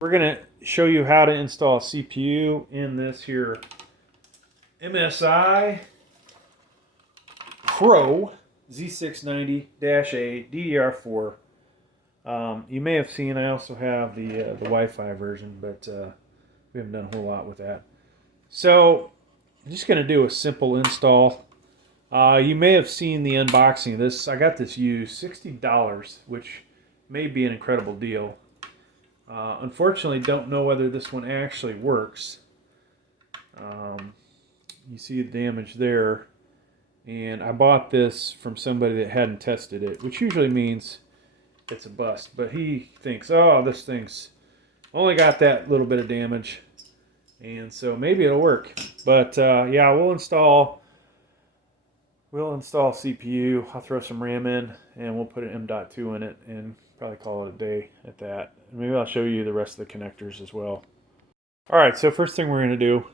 We're going to show you how to install a CPU in this here MSI Pro Z690-A D4. You may have seen I also have the Wi-Fi version, but we haven't done a whole lot with that. So I'm just going to do a simple install. You may have seen the unboxing of this. I got this used, $60, which may be an incredible deal. Unfortunately, don't know whether this one actually works. You see the damage there. And I bought this from somebody that hadn't tested it, which usually means it's a bust. But he thinks, oh, this thing's only got that little bit of damage. And so maybe it'll work. But yeah, we'll install CPU. I'll throw some RAM in, and we'll put an M.2 in it, and probably call it a day at that. Maybe I'll show you the rest of the connectors as well. Alright, so first thing we're going to do,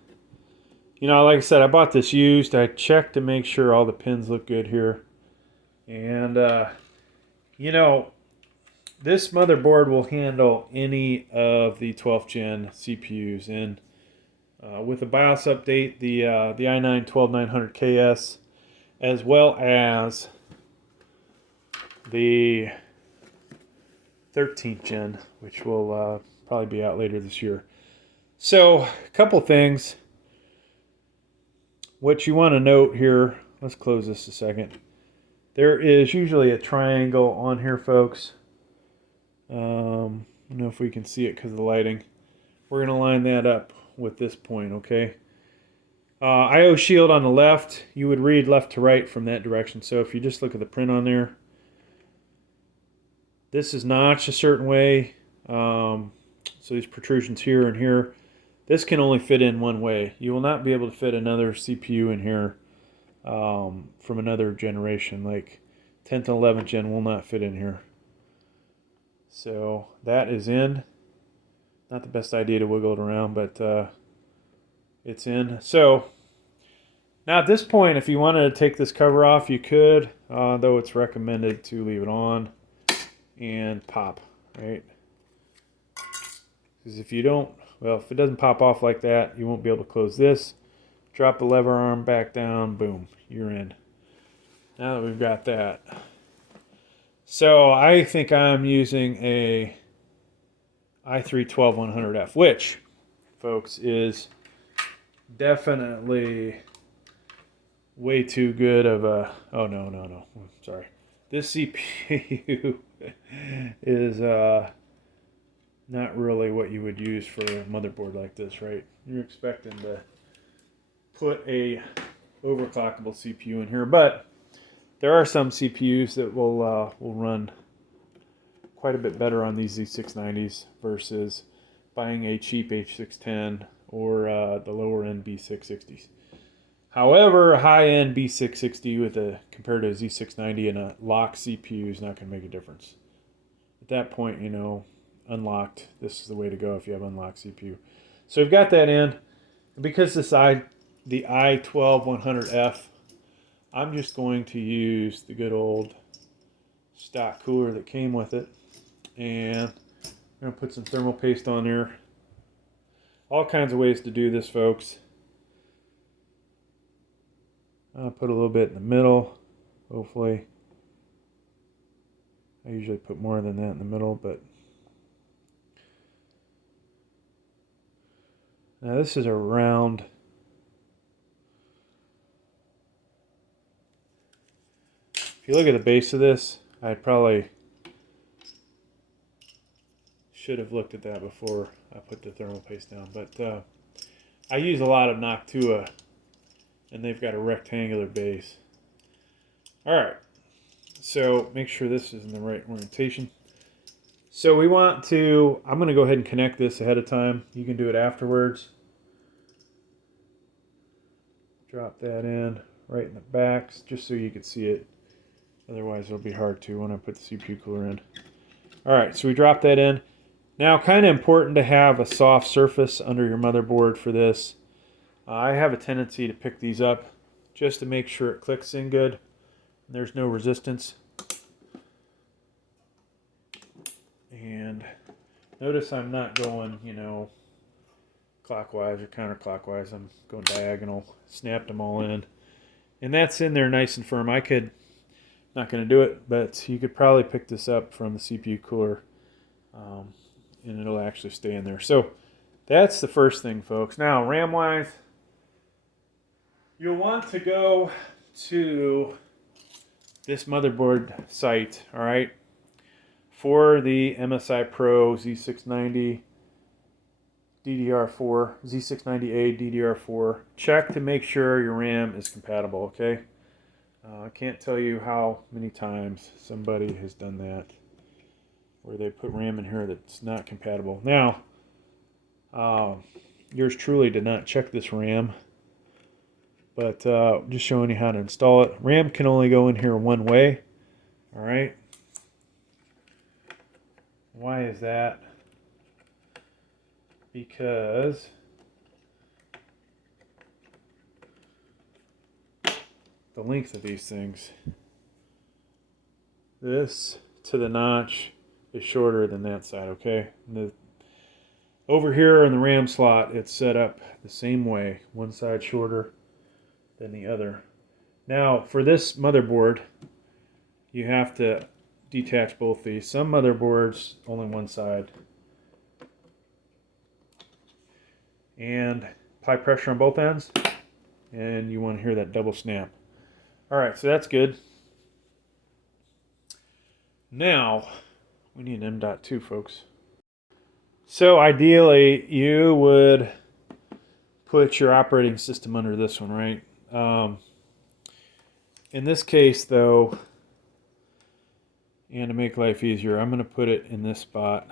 you know, like I said, I bought this used. I checked to make sure all the pins look good here. And, you know, this motherboard will handle any of the 12th gen CPUs. And with the BIOS update, the i9-12900KS, as well as the 13th gen, which will probably be out later this year. So, a couple things. What you want to note here, let's close this a second. There is usually a triangle on here, folks. I don't know if we can see it because of the lighting. We're going to line that up with this point, okay? I/O shield on the left, you would read left to right from that direction. So if you just look at the print on there, this is notched a certain way. So these protrusions here and here, this can only fit in one way. You will not be able to fit another CPU in here from another generation. Like 10th and 11th gen will not fit in here. So that is in. Not the best idea to wiggle it around, but it's in. So now at this point, if you wanted to take this cover off, you could, though it's recommended to leave it on and pop, right? Because if you don't, well, if it doesn't pop off like that, you won't be able to close this. Drop the lever arm back down, boom, you're in. Now that we've got that. So I think I'm using a i3-12100F, which, folks, is definitely way too good of a, oh no, sorry. This CPU is not really what you would use for a motherboard like this, right? You're expecting to put a overclockable CPU in here, but there are some CPUs that will run quite a bit better on these Z690s versus buying a cheap H610 or the lower end B660s. However, a high-end B660 with a compared to a Z690 and a locked CPU is not going to make a difference. At that point, you know, unlocked, this is the way to go if you have unlocked CPU. So we've got that in. Because the i12-100F, I'm just going to use the good old stock cooler that came with it, and I'm going to put some thermal paste on there. All kinds of ways to do this, folks. I'll put a little bit in the middle, hopefully. I usually put more than that in the middle, but now this is a round. If you look at the base of this, I probably should have looked at that before I put the thermal paste down, but I use a lot of Noctua, and they've got a rectangular base. Alright, so make sure this is in the right orientation. So we want to, I'm going to go ahead and connect this ahead of time. You can do it afterwards. Drop that in right in the back, just so you can see it. Otherwise it'll be hard to when I put the CPU cooler in. Alright, so we drop that in. Now, kind of important to have a soft surface under your motherboard for this. I have a tendency to pick these up just to make sure it clicks in good. There's no resistance. And Notice I'm not going, clockwise or counterclockwise. I'm going diagonal. Snapped them all in. And that's in there nice and firm. I could, not going to do it, but you could probably pick this up from the CPU cooler, and it'll actually stay in there. So that's the first thing, folks. Now, RAM-wise, you'll want to go to this motherboard site, all right, for the MSI Pro Z690 DDR4, Z690-A DDR4. Check to make sure your RAM is compatible, okay? I can't tell you how many times somebody has done that, where they put RAM in here that's not compatible. Now, yours truly did not check this RAM, but just showing you how to install it. RAM can only go in here one way, all right? Why is that? Because the length of these things, this to the notch is shorter than that side, okay? Over here in the RAM slot, it's set up the same way, one side shorter than the other. Now, for this motherboard, you have to detach both these. Some motherboards, only one side. And apply pressure on both ends, and you want to hear that double snap. All right, so that's good. Now, we need an M.2, folks. So ideally, you would put your operating system under this one, right? In this case, though, and to make life easier, I'm going to put it in this spot,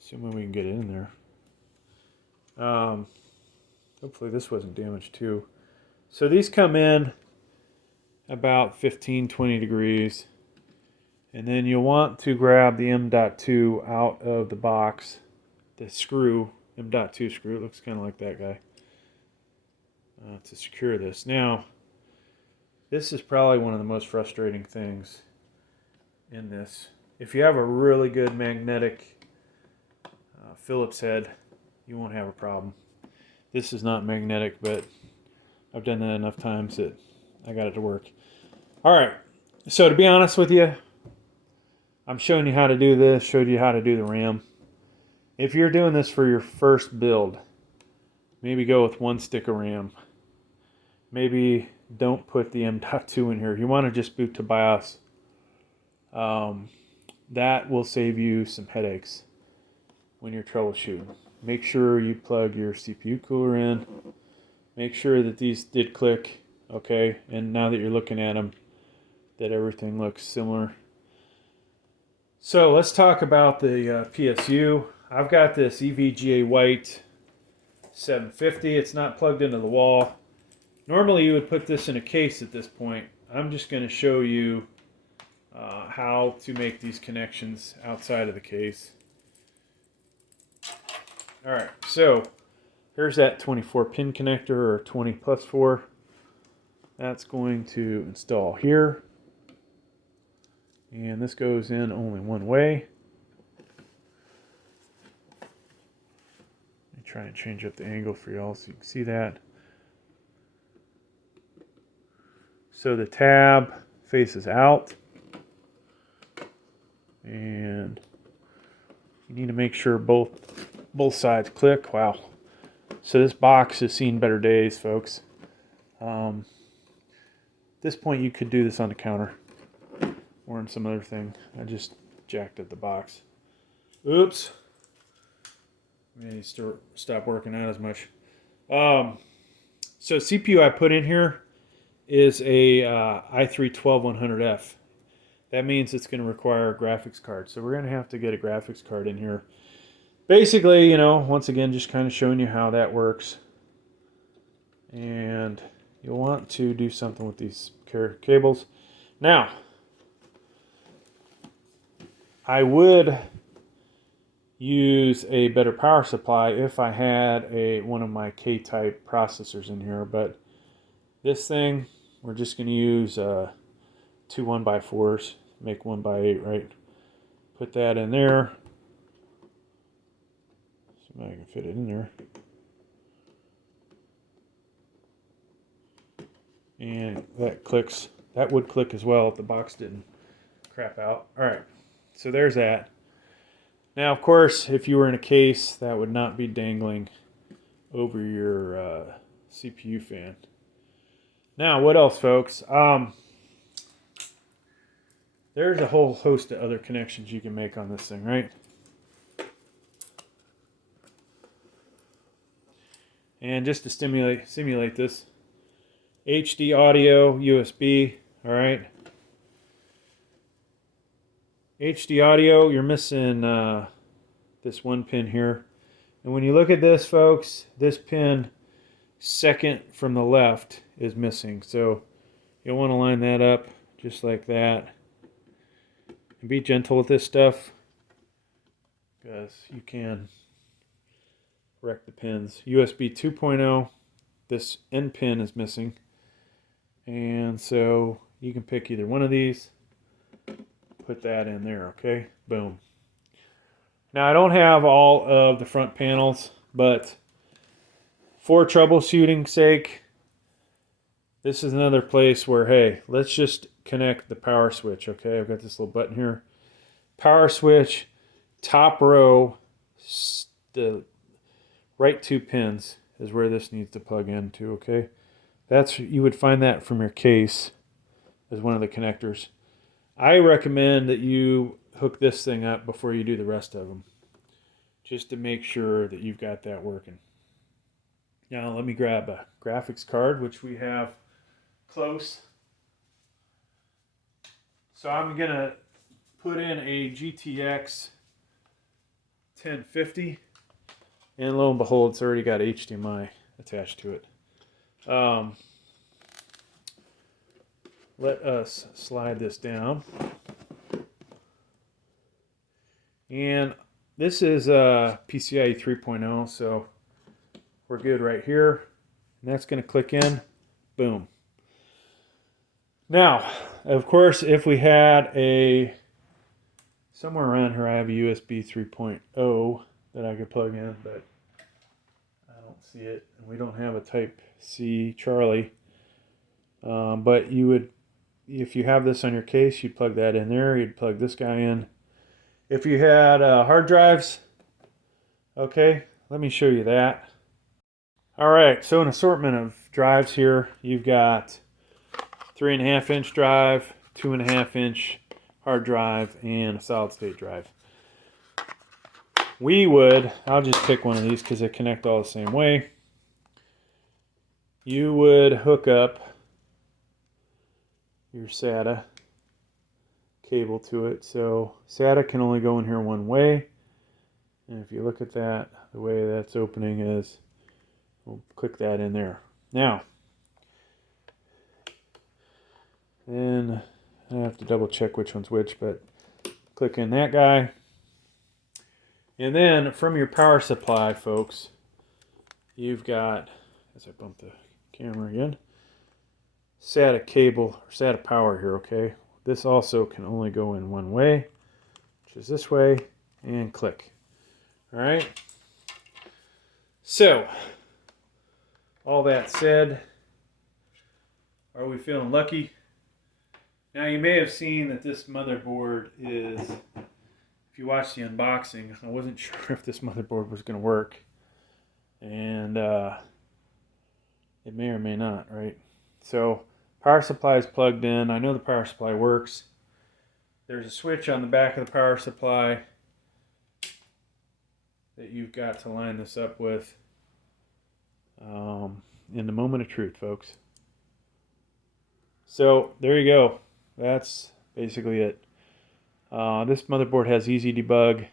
assuming we can get it in there. Hopefully this wasn't damaged too. So these come in about 15-20 degrees, and then you'll want to grab the M.2 out of the box, the screw, M.2 screw, it looks kind of like that guy, to secure this. Now, this is probably one of the most frustrating things in this. If you have a really good magnetic Phillips head, you won't have a problem. This is not magnetic, but I've done that enough times that I got it to work. All right, so to be honest with you, I'm showing you how to do this, showed you how to do the RAM. If you're doing this for your first build, maybe go with one stick of RAM. Maybe don't put the M.2 in here. You want to just boot to BIOS. That will save you some headaches when you're troubleshooting. Make sure you plug your CPU cooler in. Make sure that these did click, okay? And now that you're looking at them, that everything looks similar. So let's talk about the PSU. I've got this EVGA white 750. It's not plugged into the wall. Normally you would put this in a case at this point. I'm just going to show you how to make these connections outside of the case. Alright, so here's that 24 pin connector, or 20 plus 4. That's going to install here. And this goes in only one way. Let me try and change up the angle for y'all so you can see that. So the tab faces out. And you need to make sure both sides click. Wow. So this box has seen better days, folks. At this point, you could do this on the counter or in some other thing. I just jacked up the box. Oops. I need to stop working out as much. So CPU I put in here is a i3-12100F. That means it's going to require a graphics card. So we're going to have to get a graphics card in here. Basically, once again, just kind of showing you how that works. And you'll want to do something with these cables. Now, I would use a better power supply if I had one of my K-type processors in here, but this thing, we're just going to use 2 1x4s, make 1x8, right? Put that in there. I can fit it in there. And that clicks. That would click as well if the box didn't crap out. All right, so there's that. Now, of course, if you were in a case, that would not be dangling over your CPU fan. Now, what else, folks? There's a whole host of other connections you can make on this thing, right? And just to simulate this, HD audio, USB, all right? HD audio, you're missing this one pin here. And when you look at this, folks, this pin second from the left is missing. So you'll want to line that up just like that. And be gentle with this stuff because you can wreck the pins. USB 2.0, this end pin is missing. And so you can pick either one of these, put that in there, okay? Boom. Now I don't have all of the front panels, but for troubleshooting's sake, this is another place where, hey, let's just connect the power switch, okay? I've got this little button here. Power switch, top row, the right 2 pins is where this needs to plug into, okay? You would find that from your case as one of the connectors. I recommend that you hook this thing up before you do the rest of them, just to make sure that you've got that working. Now let me grab a graphics card, which we have close. So I'm gonna put in a GTX 1050, and lo and behold, it's already got HDMI attached to it. Let us slide this down. And this is PCIe 3.0, so we're good right here. And that's going to click in. Boom. Now, of course, if we had somewhere around here, I have a USB 3.0 that I could plug in, but I don't see it. And we don't have a Type C Charlie. But you would, if you have this on your case, you'd plug that in there. You'd plug this guy in. If you had hard drives, okay, let me show you that. All right, so an assortment of drives here. You've got 3.5-inch drive, 2.5-inch hard drive, and a solid state drive. I'll just pick one of these because they connect all the same way. You would hook up your SATA cable to it. So SATA can only go in here one way. And if you look at that, the way that's opening is, we'll click that in there. Now, then I have to double check which one's which, but click in that guy. And then from your power supply, folks, you've got, as I bump the camera again, SATA cable, or SATA power here, okay? This also can only go in one way, which is this way, and click. All right? So, all that said, are we feeling lucky? Now, you may have seen that this motherboard is, if you watch the unboxing, I wasn't sure if this motherboard was going to work. And it may or may not, right? So, power supply is plugged in. I know the power supply works. There's a switch on the back of the power supply that you've got to line this up with in the moment of truth, folks. So there you go. That's basically it. This motherboard has easy debug.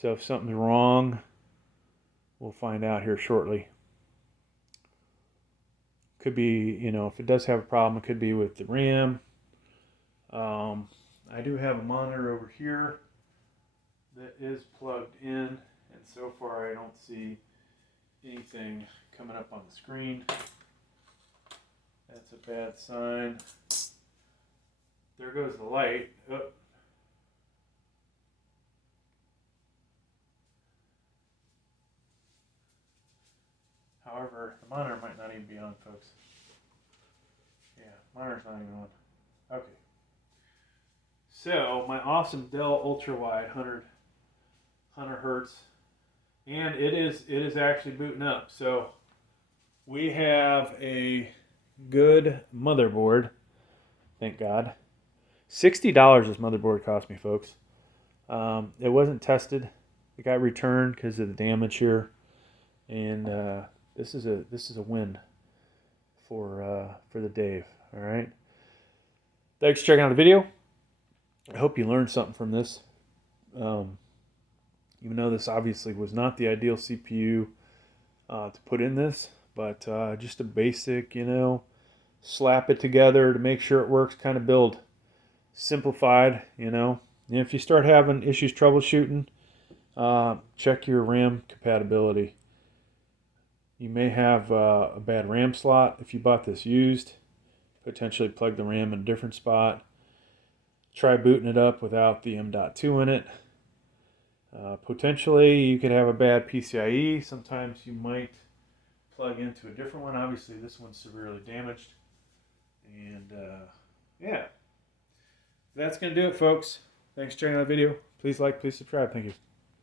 So if something's wrong, we'll find out here shortly. Could be, if it does have a problem, it could be with the RAM. I do have a monitor over here that is plugged in, and so far I don't see anything coming up on the screen. That's a bad sign. There goes the light. Oh. However, the monitor might not even be on, folks. Yeah, monitor's not even on. Okay. So, my awesome Dell Ultrawide 100 Hertz, and it is actually booting up. So, we have a good motherboard, thank God. $60 this motherboard cost me, folks. It wasn't tested. It got returned because of the damage here, and this is a win for the Dave. All right. Thanks for checking out the video. I hope you learned something from this. Even though this obviously was not the ideal CPU to put in this, but just a basic, slap it together to make sure it works kind of build. Simplified, And if you start having issues troubleshooting, check your RAM compatibility. You may have a bad RAM slot if you bought this used. Potentially plug the RAM in a different spot. Try booting it up without the M.2 in it. Potentially you could have a bad PCIe. Sometimes you might plug into a different one. Obviously this one's severely damaged. And yeah. That's going to do it, folks. Thanks for checking out the video. Please like, please subscribe. Thank you.